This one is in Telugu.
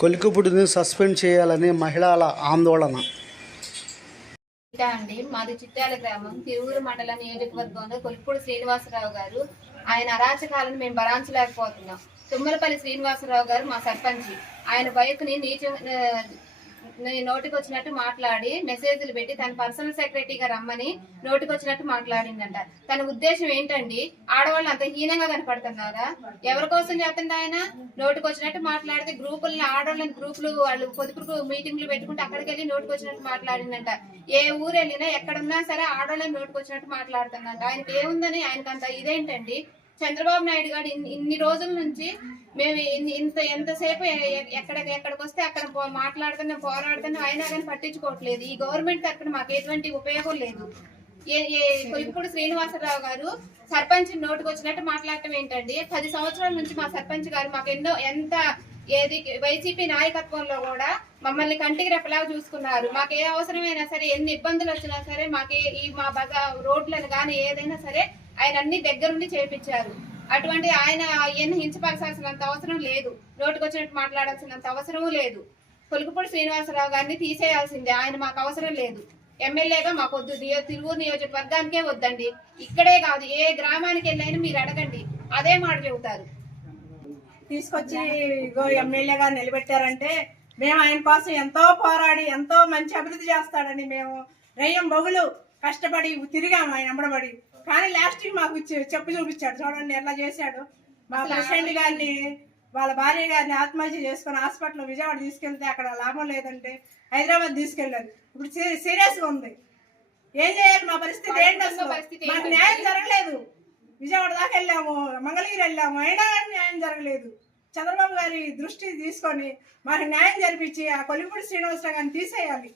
కొలికిపుడిని సస్పెండ్ చేయాలని మహిళల ఆందోళన. అండి మాది చిట్యాల గ్రామం తిరువురు మండల నియోజకవర్గంలో కొలికిపూడి శ్రీనివాసరావు గారు ఆయన అరాచకాలను మేము భరించలేకపోతున్నాం. తుమ్మలపల్లి శ్రీనివాసరావు గారు మా సర్పంచి. ఆయన బైక్ని నోటికి వచ్చినట్టు మాట్లాడి మెసేజ్లు పెట్టి తన పర్సనల్ సెక్రటరీగా రమ్మని నోటికి వచ్చినట్టు మాట్లాడిందంట. తన ఉద్దేశం ఏంటండి? ఆడవాళ్ళు అంత హీనంగా కనపడుతున్నారా? ఎవరి కోసం చేస్తుండ ఆయన? నోటికి వచ్చినట్టు మాట్లాడితే గ్రూపులను ఆడవాళ్ళని గ్రూపులు వాళ్ళు పొదుపు మీటింగ్లు పెట్టుకుంటే అక్కడికి వెళ్ళి నోటికి వచ్చినట్టు మాట్లాడిందంట. ఏ ఊరు వెళ్ళినా ఎక్కడున్నా సరే ఆడవాళ్ళని నోటికి వచ్చినట్టు మాట్లాడుతుందంట. ఆయనకి ఏముందని ఆయనకంత ఇదేంటండి? చంద్రబాబు నాయుడు గారు ఇన్ని రోజుల నుంచి మేము ఎంతసేపు ఎక్కడికి వస్తే అక్కడ మాట్లాడుతున్నాం, పోరాడుతున్నాం, అయినా కానీ పట్టించుకోవట్లేదు. ఈ గవర్నమెంట్ తరఫున మాకు ఎటువంటి ఉపయోగం లేదు. కొలికిపూడి శ్రీనివాసరావు గారు సర్పంచ్ నోటికి వచ్చినట్టు మాట్లాడటం ఏంటండి? 10 సంవత్సరాల నుంచి మా సర్పంచ్ గారు మాకు వైసీపీ నాయకత్వంలో కూడా మమ్మల్ని కంటికి రెప్పలాగా చూసుకున్నారు. మాకు ఏ అవసరమైనా సరే, ఎన్ని ఇబ్బందులు వచ్చినా సరే, మా రోడ్లను కానీ ఏదైనా సరే ఆయన అన్ని దగ్గరుండి చేపించారు. అటువంటి ఆయన ఎన్ని హింసపరచాల్సినంత అవసరం లేదు, నోటికి వచ్చినట్టు మాట్లాడాల్సినంత అవసరమూ లేదు. కొలికిపూడి శ్రీనివాసరావు గారిని తీసేయాల్సిందే. ఆయన మాకు అవసరం లేదు. ఎమ్మెల్యేగా మాకు వద్దు. తిరువూరు నియోజకవర్గానికే వద్దండి. ఇక్కడే కాదు, ఏ గ్రామానికి వెళ్ళైనా మీరు అడగండి, అదే మాట చెబుతారు. తీసుకొచ్చి ఎమ్మెల్యేగా నిలబెట్టారంటే మేము ఆయన కోసం ఎంతో పోరాడి ఎంతో మంచి అభివృద్ధి చేస్తాడని మేము రయ్యం బొగులు కష్టపడి తిరిగాము ఆయన అమ్మడబడి. కానీ లాస్ట్ మాకు చెప్పు చూపించాడు. చూడండి ఎట్లా చేశాడు. మా ప్రెసిడెంట్ గారిని వాళ్ళ భార్య గారిని ఆత్మహత్య చేసుకుని హాస్పిటల్ విజయవాడ తీసుకెళ్తే అక్కడ లాభం లేదంటే హైదరాబాద్ తీసుకెళ్ళారు. ఇప్పుడు సీరియస్గా ఉంది. ఏం చేయాలి? మా పరిస్థితి ఏంటి? అసలు మాకు న్యాయం జరగలేదు. విజయవాడ దాకా వెళ్ళాము, మంగళగిరి వెళ్ళాము, అయినా కానీ న్యాయం జరగలేదు. చంద్రబాబు గారి దృష్టి తీసుకొని మాకు న్యాయం జరిపించి ఆ కొలికిపూడి శ్రీనివాసరావు గారిని తీసేయాలి.